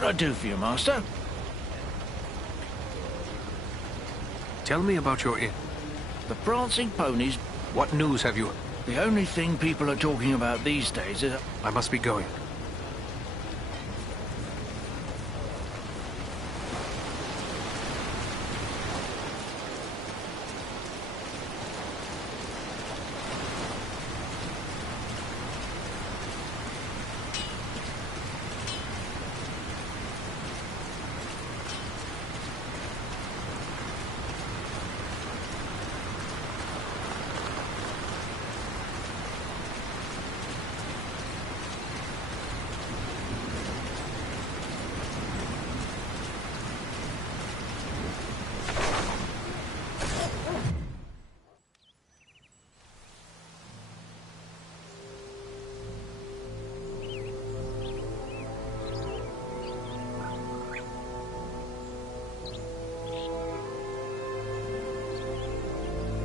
can I do for you, Master? Tell me about your inn. The Prancing Ponies. What news have you? The only thing people are talking about these days is... I must be going.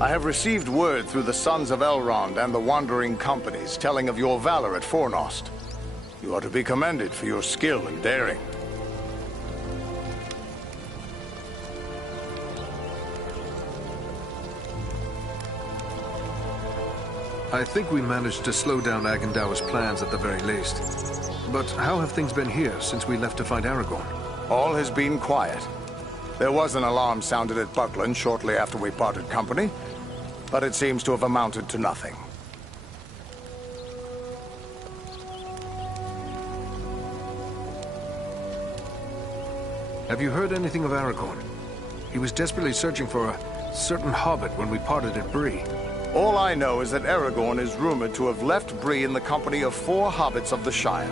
I have received word through the Sons of Elrond and the Wandering Companies telling of your valor at Fornost. You are to be commended for your skill and daring. I think we managed to slow down Agandaûr's plans at the very least. But how have things been here since we left to find Aragorn? All has been quiet. There was an alarm sounded at Buckland shortly after we parted company, but it seems to have amounted to nothing. Have you heard anything of Aragorn? He was desperately searching for a certain hobbit when we parted at Bree. All I know is that Aragorn is rumored to have left Bree in the company of 4 hobbits of the Shire.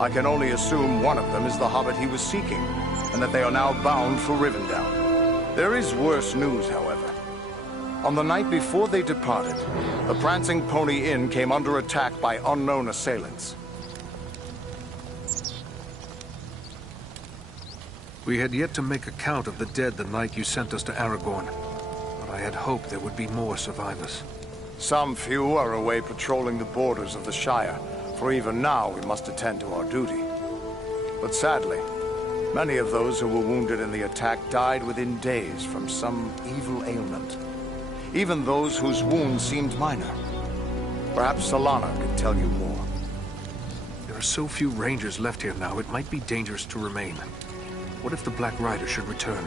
I can only assume one of them is the hobbit he was seeking, and that they are now bound for Rivendell. There is worse news, however. On the night before they departed, the Prancing Pony Inn came under attack by unknown assailants. We had yet to make a count of the dead the night you sent us to Aragorn, but I had hoped there would be more survivors. Some few are away patrolling the borders of the Shire, for even now we must attend to our duty. But sadly, many of those who were wounded in the attack died within days from some evil ailment. Even those whose wounds seemed minor. Perhaps Solana could tell you more. There are so few rangers left here now, it might be dangerous to remain. What if the Black Rider should return?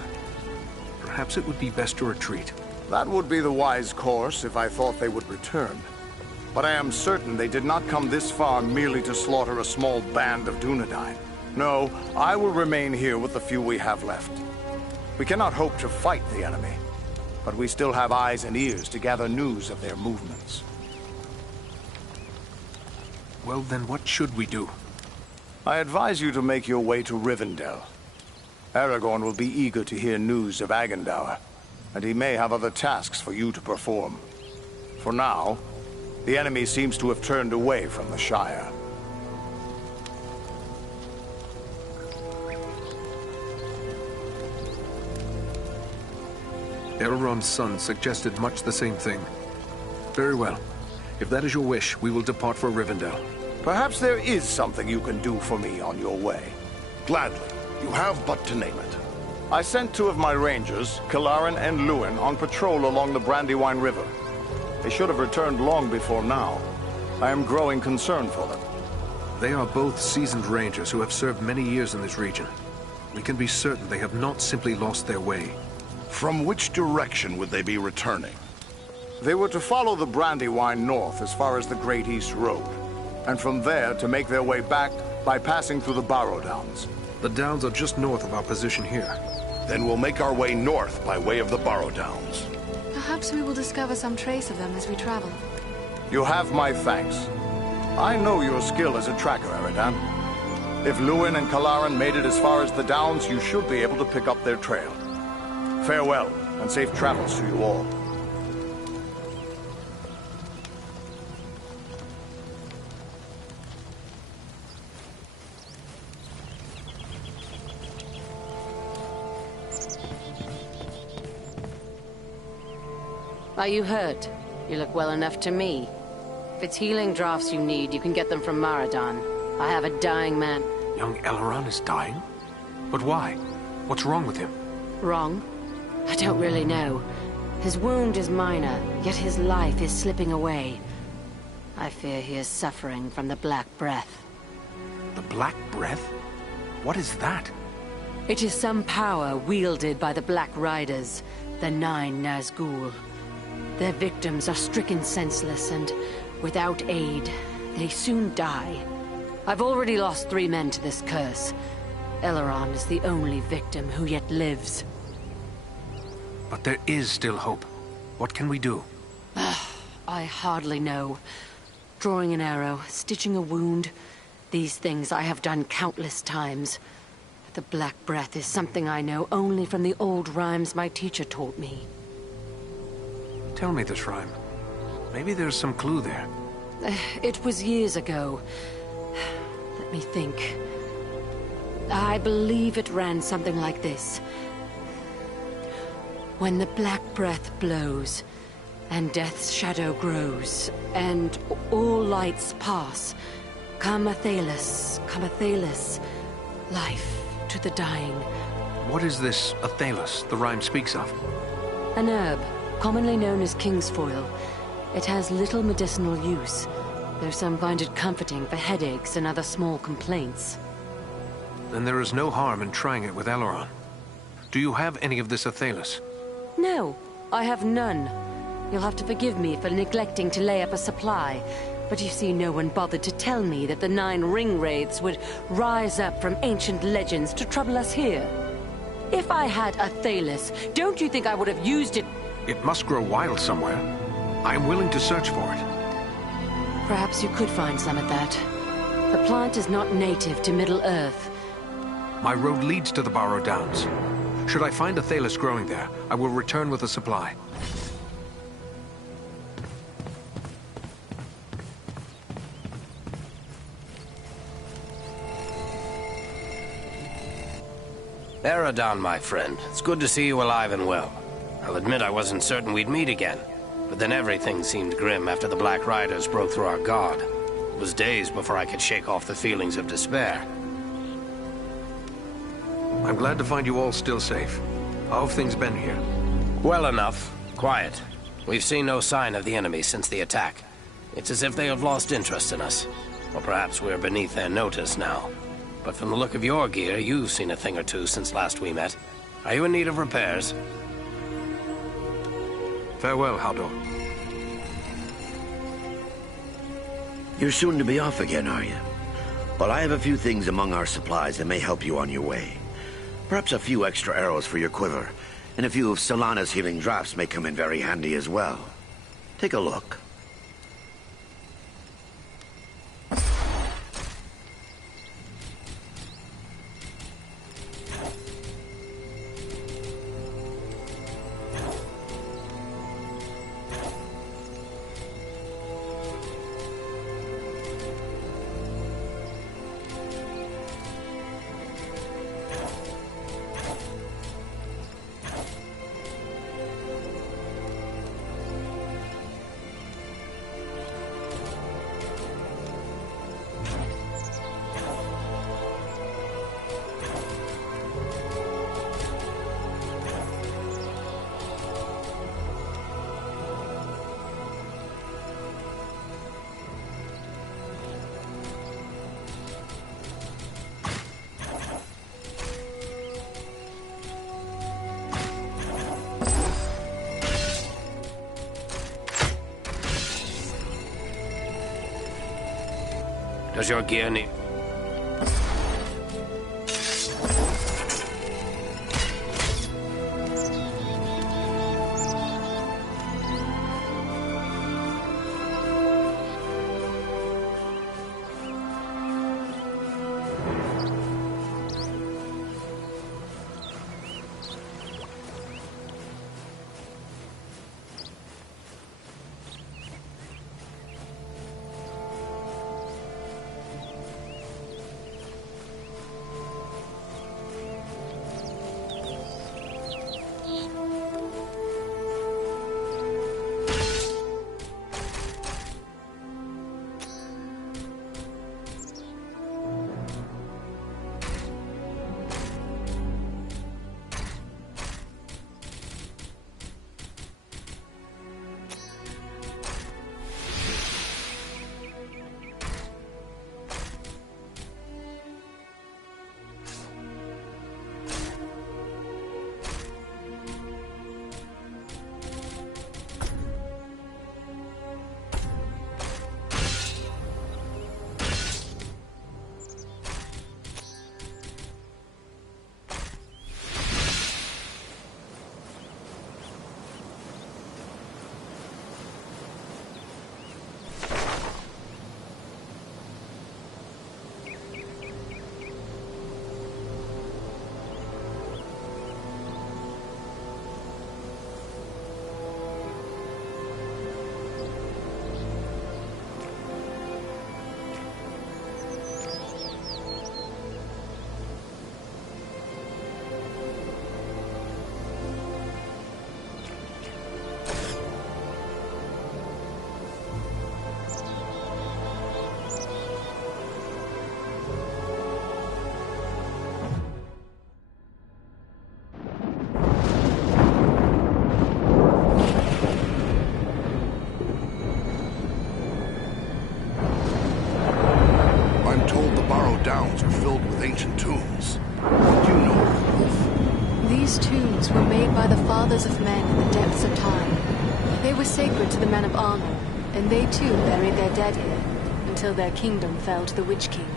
Perhaps it would be best to retreat. That would be the wise course if I thought they would return. But I am certain they did not come this far merely to slaughter a small band of Dunedain. No, I will remain here with the few we have left. We cannot hope to fight the enemy, but we still have eyes and ears to gather news of their movements. Well, then what should we do? I advise you to make your way to Rivendell. Aragorn will be eager to hear news of Agandaûr, and he may have other tasks for you to perform. For now, the enemy seems to have turned away from the Shire. Elrond's son suggested much the same thing. Very well. If that is your wish, we will depart for Rivendell. Perhaps there is something you can do for me on your way. Gladly. You have but to name it. I sent 2 of my rangers, Kilaran and Luin, on patrol along the Brandywine River. They should have returned long before now. I am growing concerned for them. They are both seasoned rangers who have served many years in this region. We can be certain they have not simply lost their way. From which direction would they be returning? They were to follow the Brandywine north as far as the Great East Road, and from there to make their way back by passing through the Barrow-downs. The downs are just north of our position here. Then we'll make our way north by way of the Barrow-downs. Perhaps we will discover some trace of them as we travel. You have my thanks. I know your skill as a tracker, Eridan. If Luin and Kilaran made it as far as the downs, you should be able to pick up their trail. Farewell, and safe travels to you all. Are you hurt? You look well enough to me. If it's healing draughts you need, you can get them from Maradan. I have a dying man. Young Elrond is dying? But why? What's wrong with him? Wrong? I don't really know. His wound is minor, yet his life is slipping away. I fear he is suffering from the Black Breath. The Black Breath? What is that? It is some power wielded by the Black Riders, the 9 Nazgûl. Their victims are stricken senseless, and without aid, they soon die. I've already lost 3 men to this curse. Elrond is the only victim who yet lives. But there is still hope. What can we do? I hardly know. Drawing an arrow, stitching a wound. These things I have done countless times. But the Black Breath is something I know only from the old rhymes my teacher taught me. Tell me this rhyme. Maybe there's some clue there. It was years ago. Let me think. I believe it ran something like this. When the Black Breath blows, and death's shadow grows, and all lights pass, come Athelas, life to the dying. What is this Athelas the rhyme speaks of? An herb, commonly known as kingsfoil. It has little medicinal use, though some find it comforting for headaches and other small complaints. Then there is no harm in trying it with Elrond. Do you have any of this Athelas? No, I have none. You'll have to forgive me for neglecting to lay up a supply. But you see, no one bothered to tell me that the 9 ring wraiths would rise up from ancient legends to trouble us here. If I had Athelas, don't you think I would have used it? It must grow wild somewhere. I am willing to search for it. Perhaps you could find some of that. The plant is not native to Middle-earth. My road leads to the Barrow-downs. Should I find Athelas growing there, I will return with a supply. Barrow-down, my friend. It's good to see you alive and well. I'll admit I wasn't certain we'd meet again, but then everything seemed grim after the Black Riders broke through our guard. It was days before I could shake off the feelings of despair. I'm glad to find you all still safe. How have things been here? Well enough. Quiet. We've seen no sign of the enemy since the attack. It's as if they have lost interest in us. Or perhaps we're beneath their notice now. But from the look of your gear, you've seen a thing or two since last we met. Are you in need of repairs? Farewell, Agandaûr. You're soon to be off again, are you? Well, I have a few things among our supplies that may help you on your way. Perhaps a few extra arrows for your quiver, and a few of Solana's healing drops may come in very handy as well. Take a look. Does your gear need... Barrow-downs are filled with ancient tombs. What do you know of them, Wolf? These tombs were made by the fathers of men in the depths of time. They were sacred to the men of Arnor, and they too buried their dead here, until their kingdom fell to the Witch King.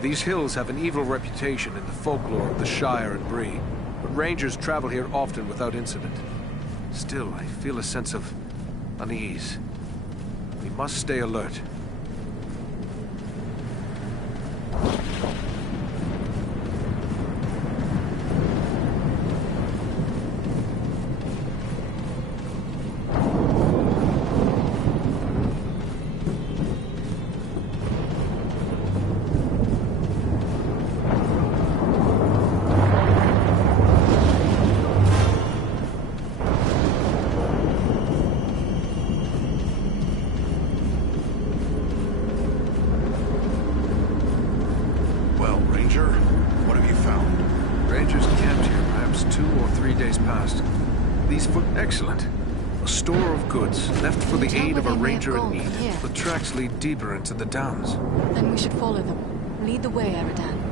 These hills have an evil reputation in the folklore of the Shire and Bree, but rangers travel here often without incident. Still, I feel a sense of unease. We must stay alert. Excellent. A store of goods, left for the aid of a ranger in need. The tracks lead deeper into the downs. Then we should follow them. Lead the way, Eridan.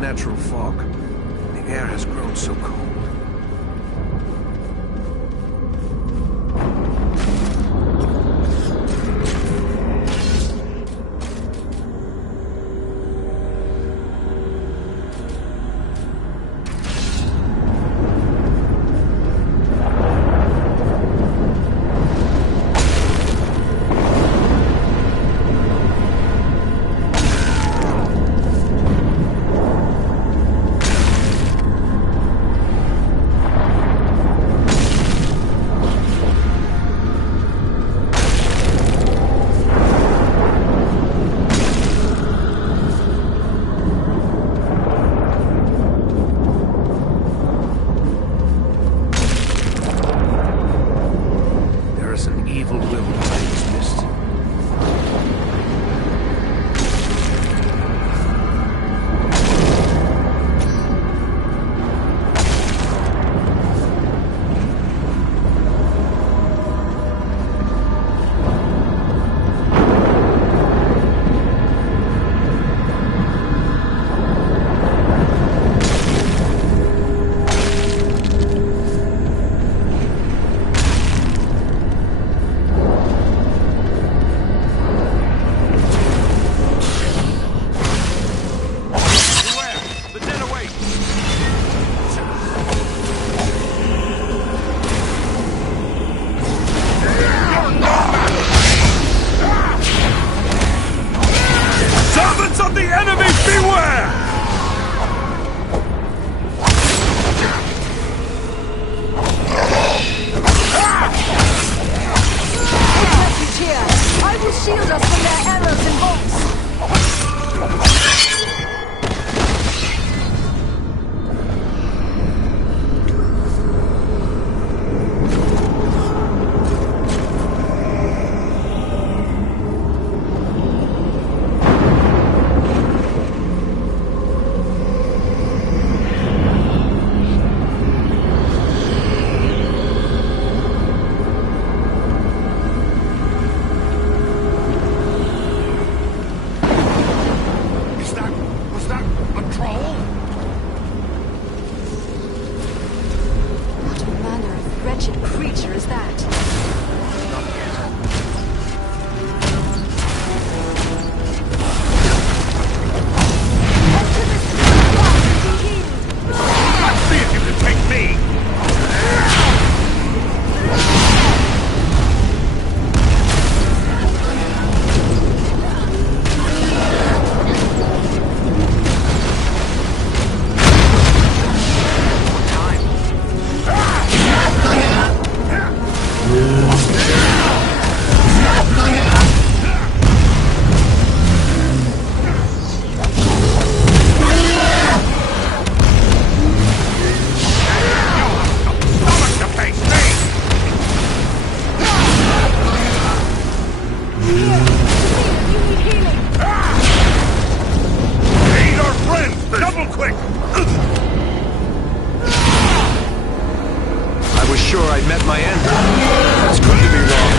Natural fog. The air has grown so cold. wretched creature is that? Not yet. end. This couldn't be wrong.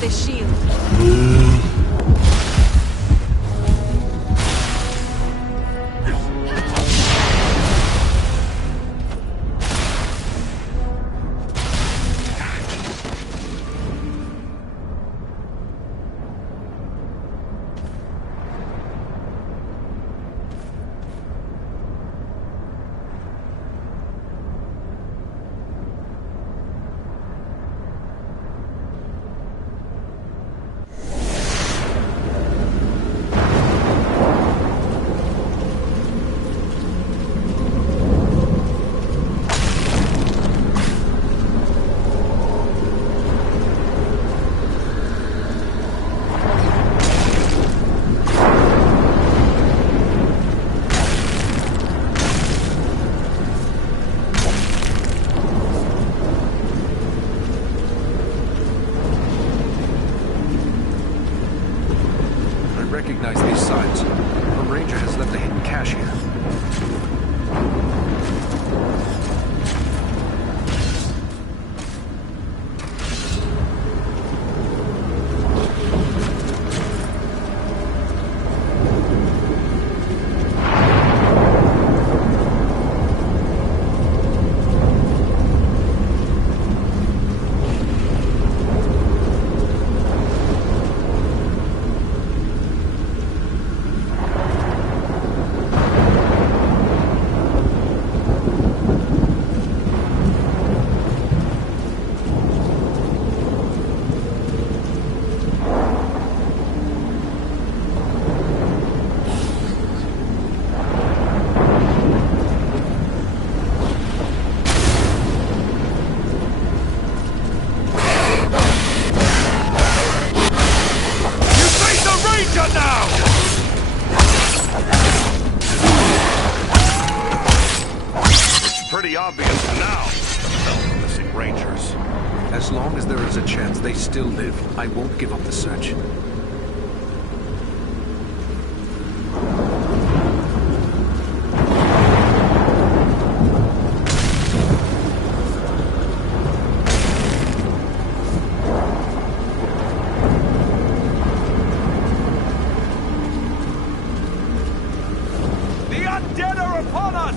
This shield. Recognize these signs. A ranger has left a hidden cache here. Pretty obvious now. The missing rangers. As long as there is a chance they still live, I won't give up the search. The undead are upon us!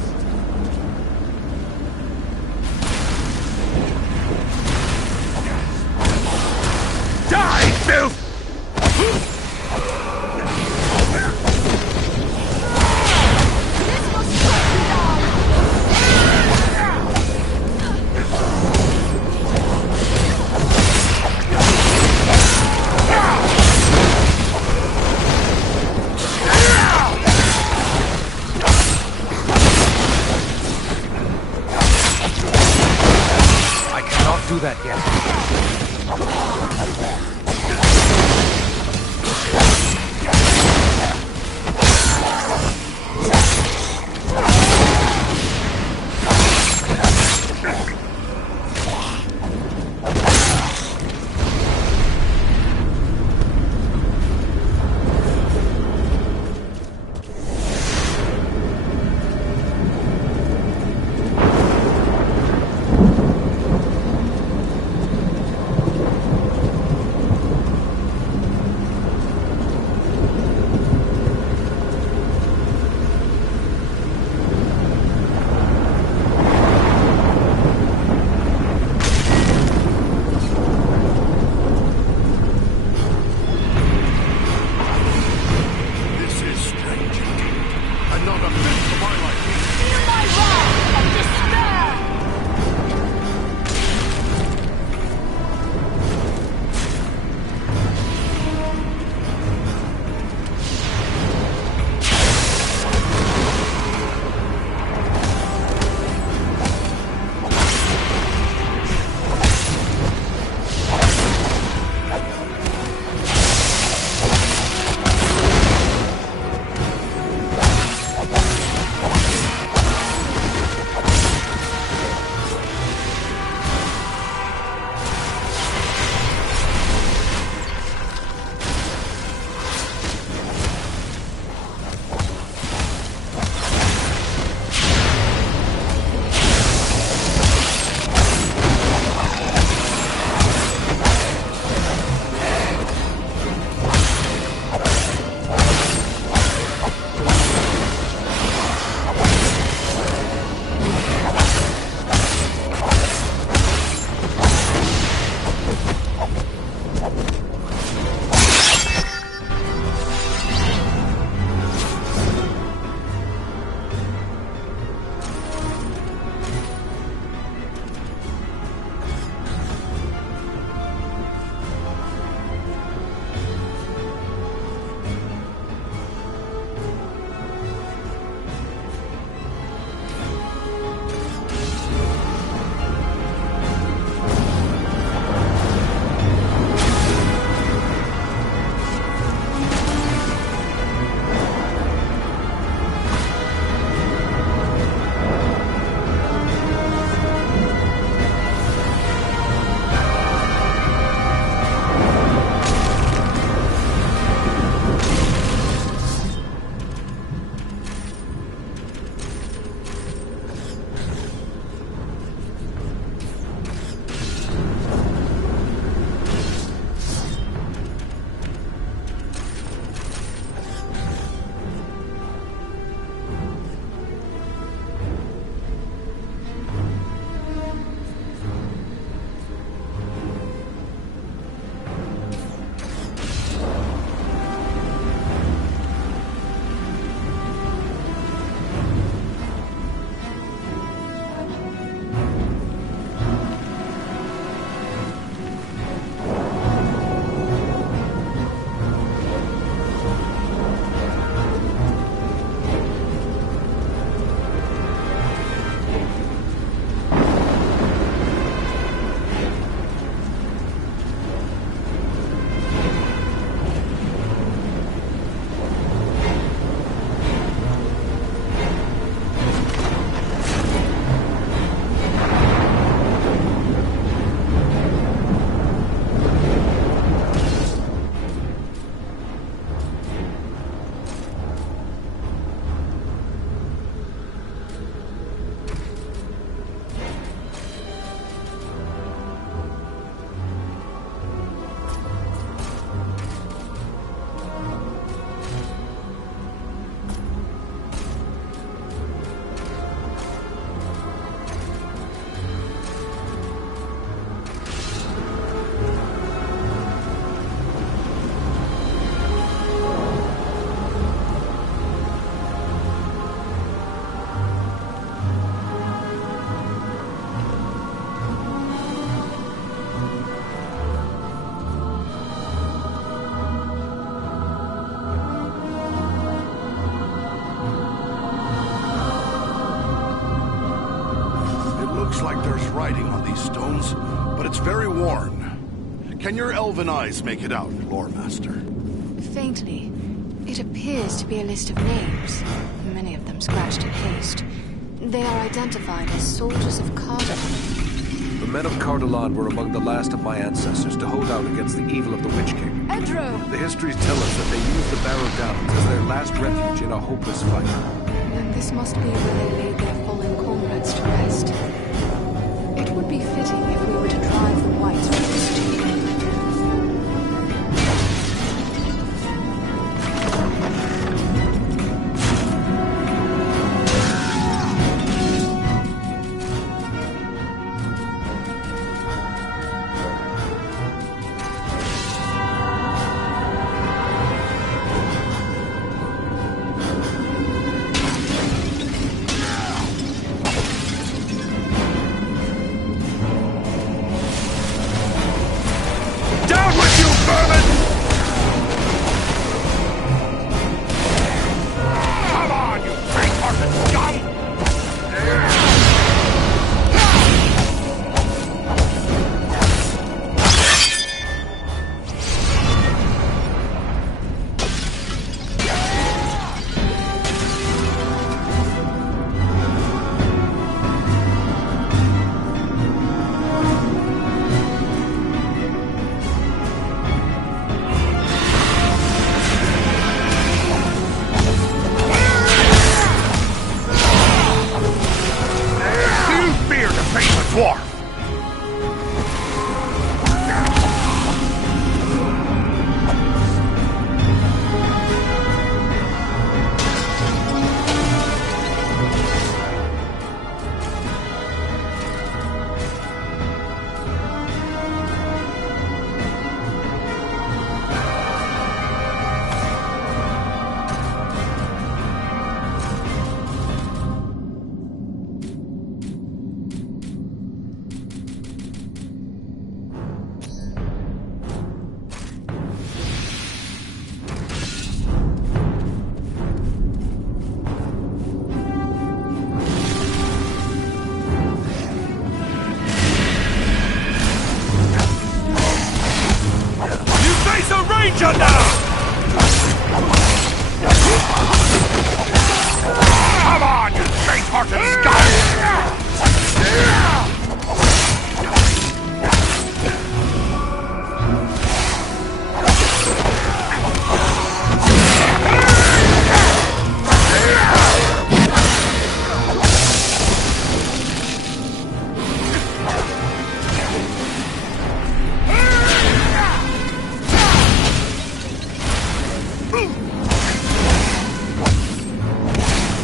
Die, filth! I cannot do that yet. these stones, but it's very worn. Can your elven eyes make it out, Lore Master? Faintly. It appears to be a list of names, many of them scratched in haste. They are identified as soldiers of Cardamom. The men of Cardalan were among the last of my ancestors to hold out against the evil of the Witch King. Edro! The histories tell us that they used the Barrow-downs as their last refuge in a hopeless fight. Then this must be where they laid their fallen comrades to rest. It would be fitting if we were to drive the whites from this tomb. Ranger now! Come on, you faint-hearted scum!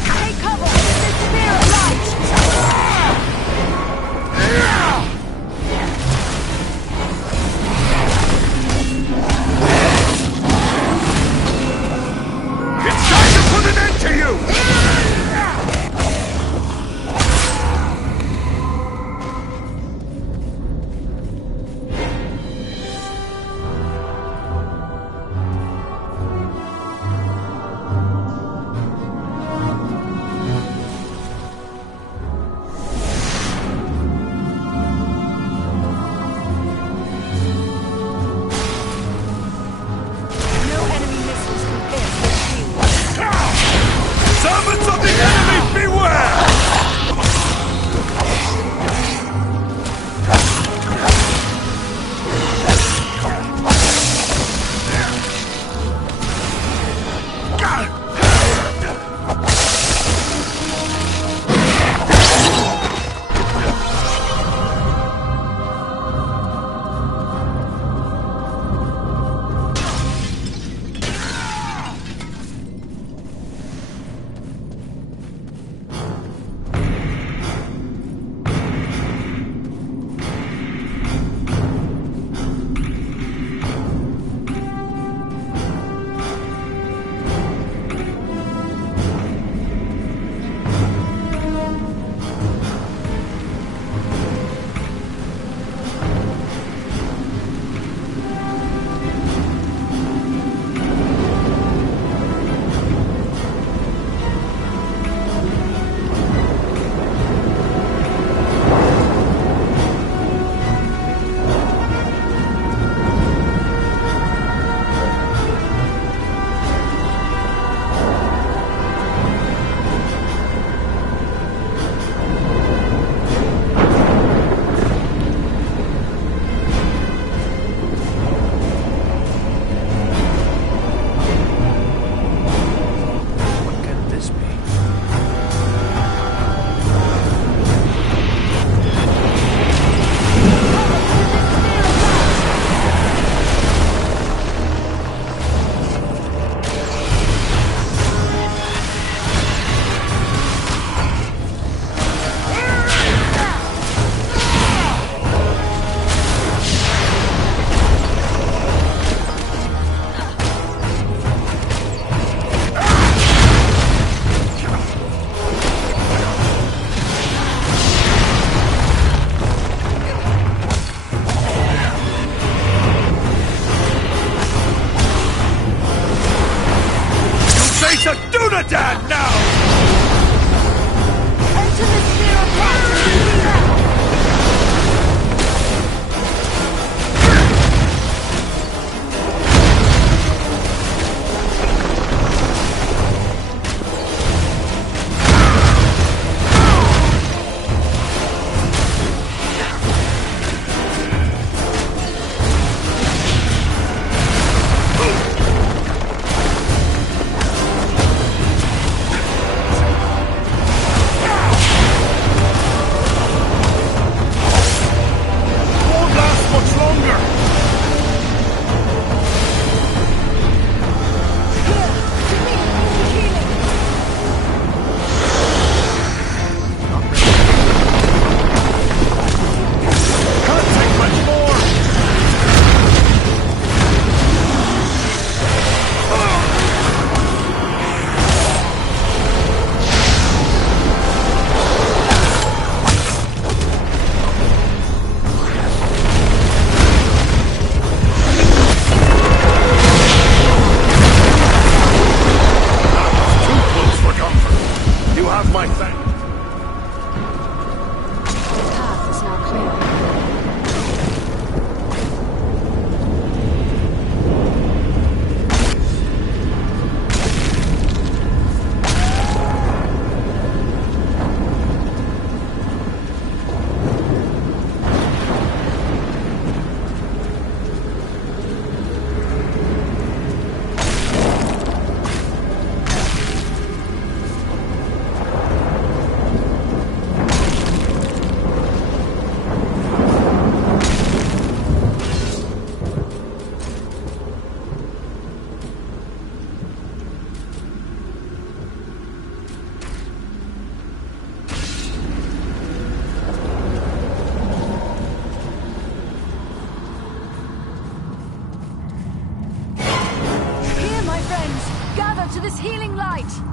Take cover! This is severe light! to this healing light!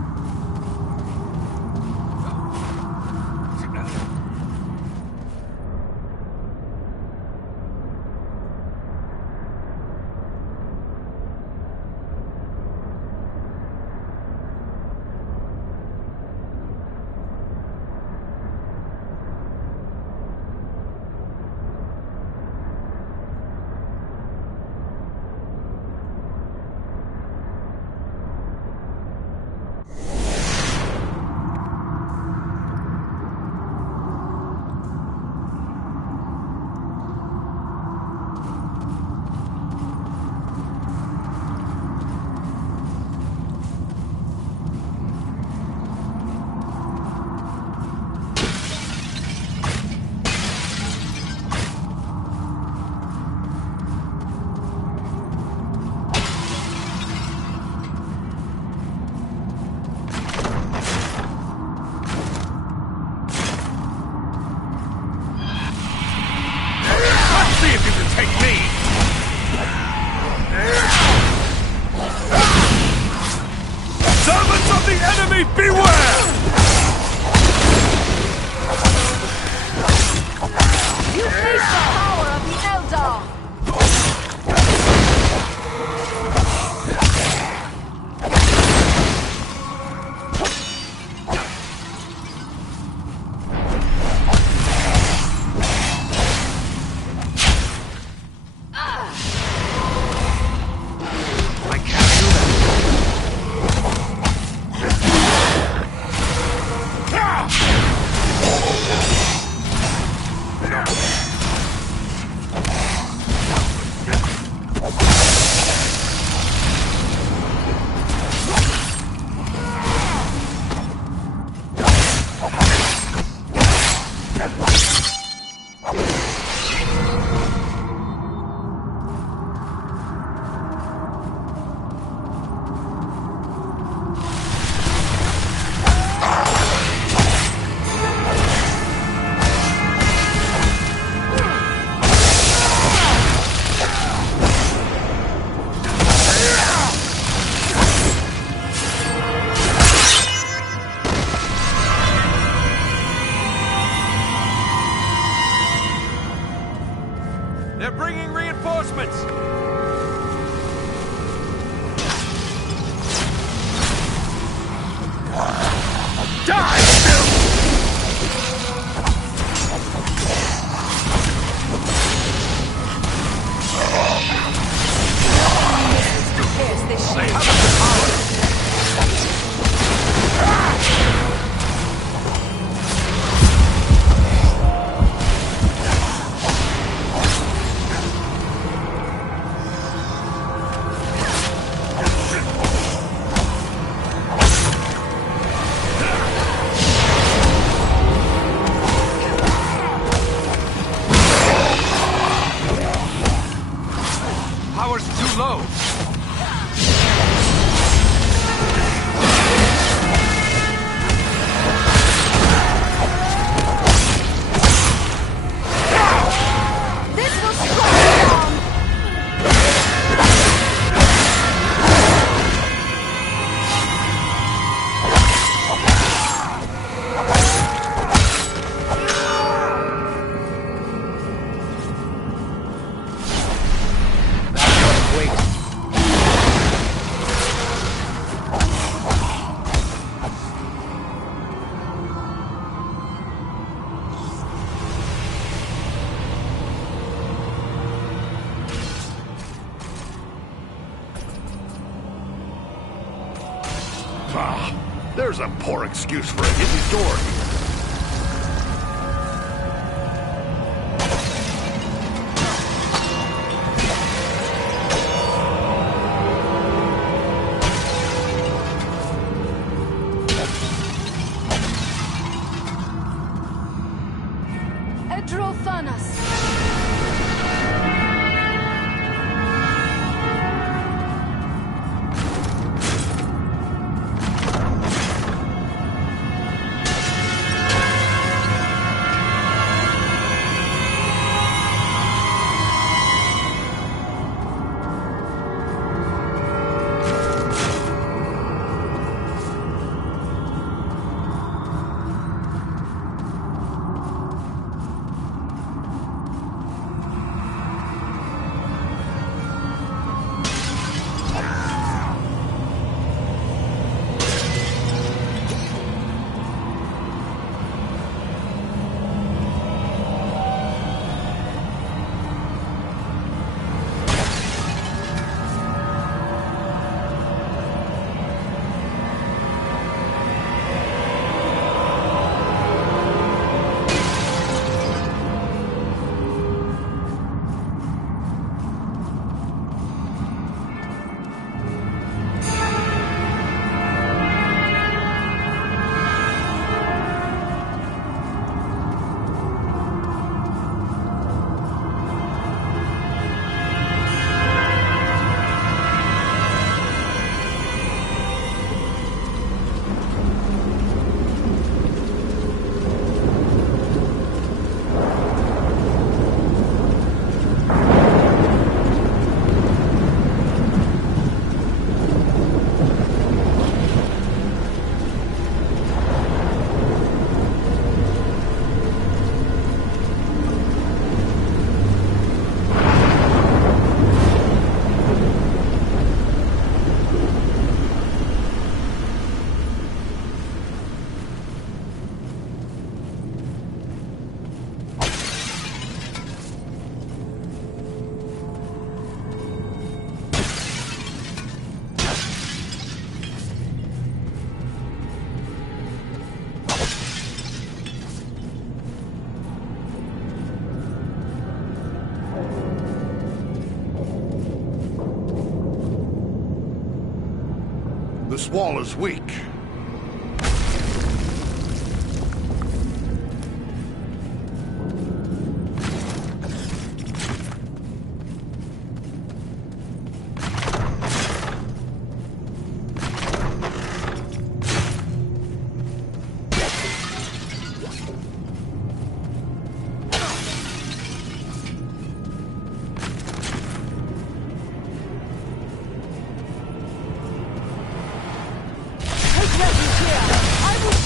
There's a poor excuse for a hidden door here. This wall is weak.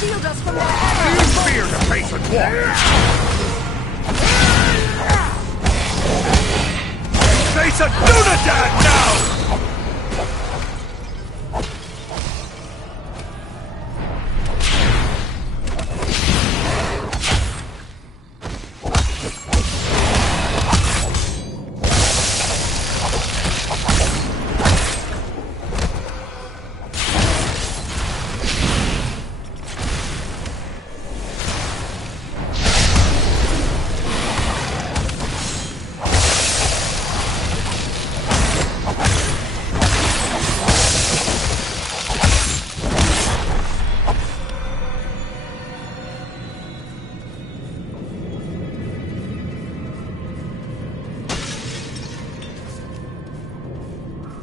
Shield us from their enemies! Use fear to face a dwarf! Face a Dunadan now!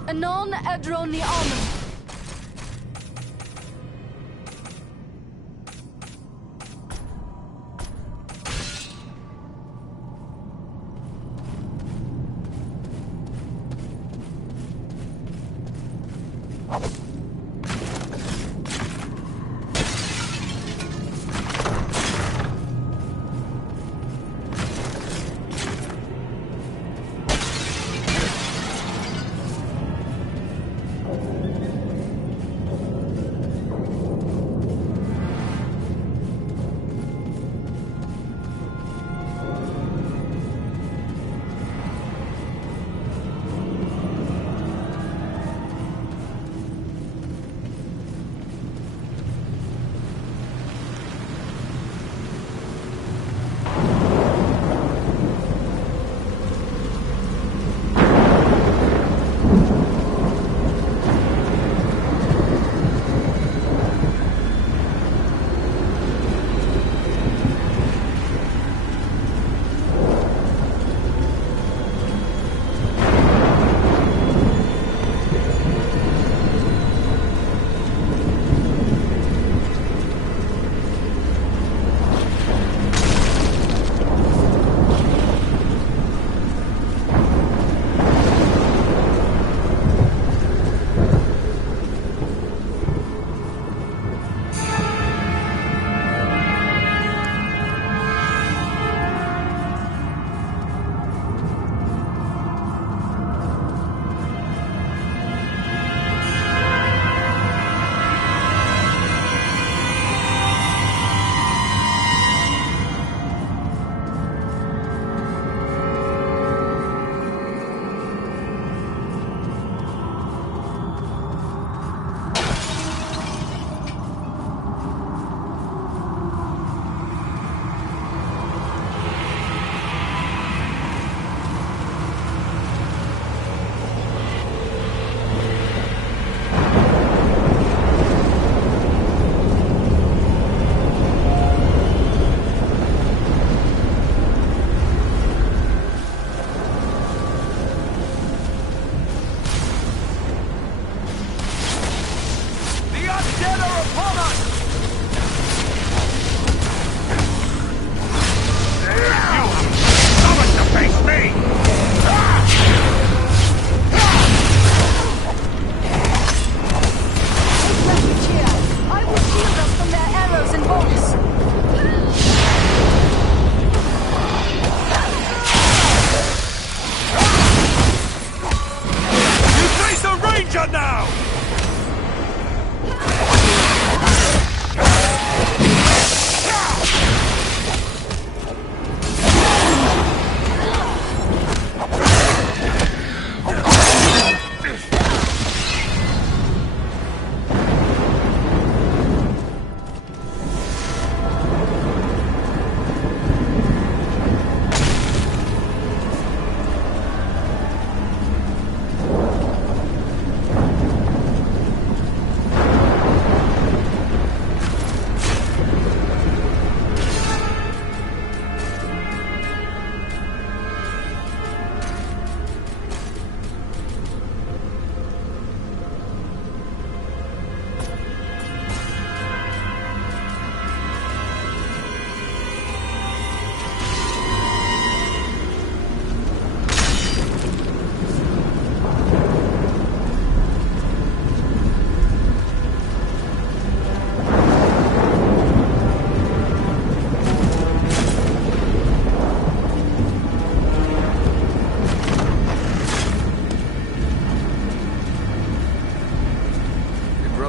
Anon Edroni Almond.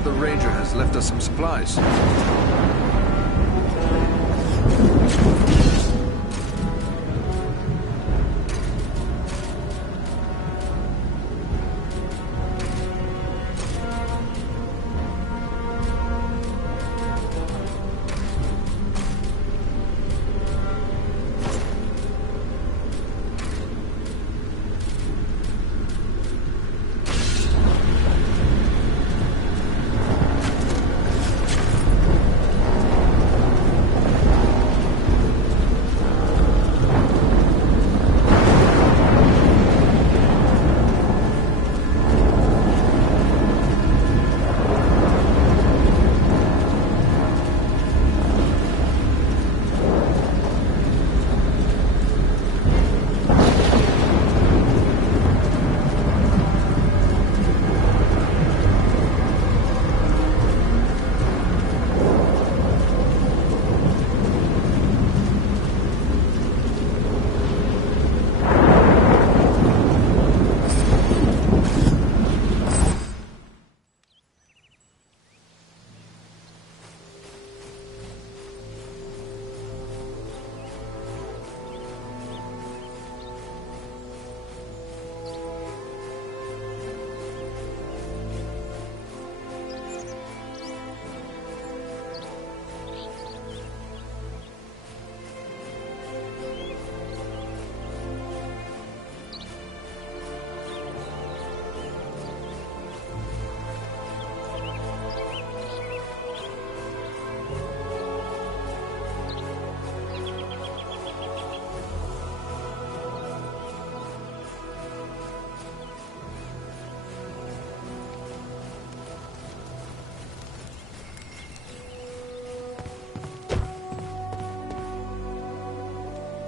the ranger has left us some supplies.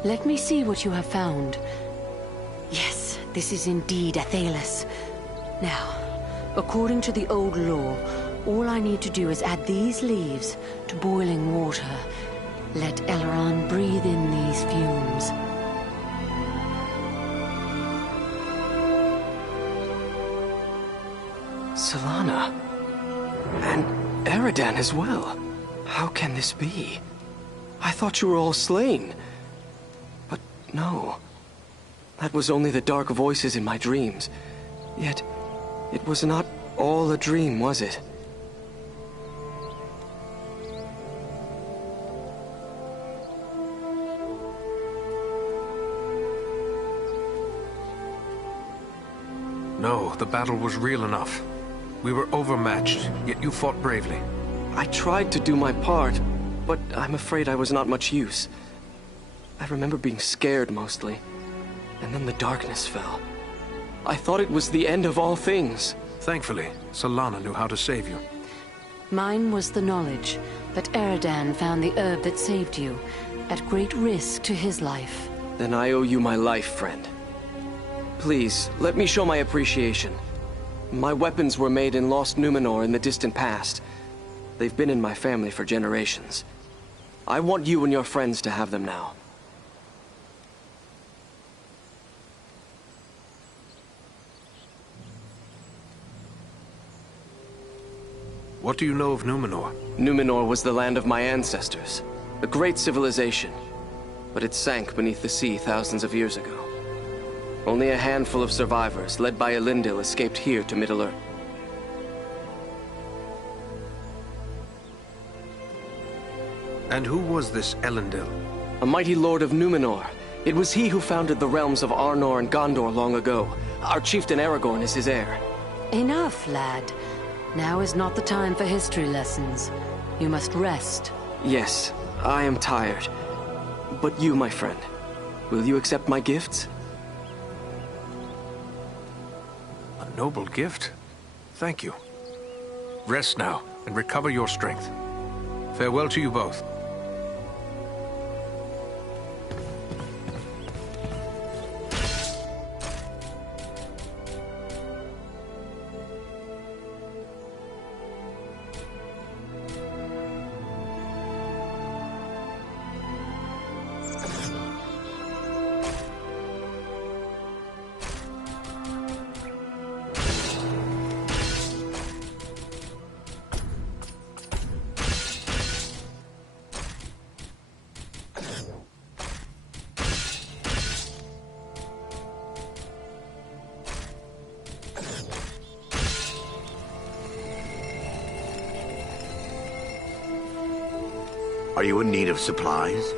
Let me see what you have found. Yes, this is indeed Athelas. Now, according to the old law, all I need to do is add these leaves to boiling water. Let Eleron breathe in these fumes. Solana. And Eridan as well. How can this be? I thought you were all slain. But no. That was only the dark voices in my dreams. Yet, it was not all a dream, was it? No, the battle was real enough. We were overmatched, yet you fought bravely. I tried to do my part, but I'm afraid I was not much use. I remember being scared mostly, and then the darkness fell. I thought it was the end of all things. Thankfully, Solana knew how to save you. Mine was the knowledge that Eridan found the herb that saved you, at great risk to his life. Then I owe you my life, friend. Please, let me show my appreciation. My weapons were made in Lost Numenor in the distant past. They've been in my family for generations. I want you and your friends to have them now. What do you know of Numenor? Numenor was the land of my ancestors, a great civilization, but it sank beneath the sea thousands of years ago. Only a handful of survivors, led by Elendil, escaped here to Middle-earth. And who was this Elendil? A mighty lord of Numenor. It was he who founded the realms of Arnor and Gondor long ago. Our chieftain Aragorn is his heir. Enough, lad. Now is not the time for history lessons. You must rest. Yes, I am tired. But you, my friend, will you accept my gifts? A noble gift. Thank you. Rest now, and recover your strength. Farewell to you both. Are you in need of supplies?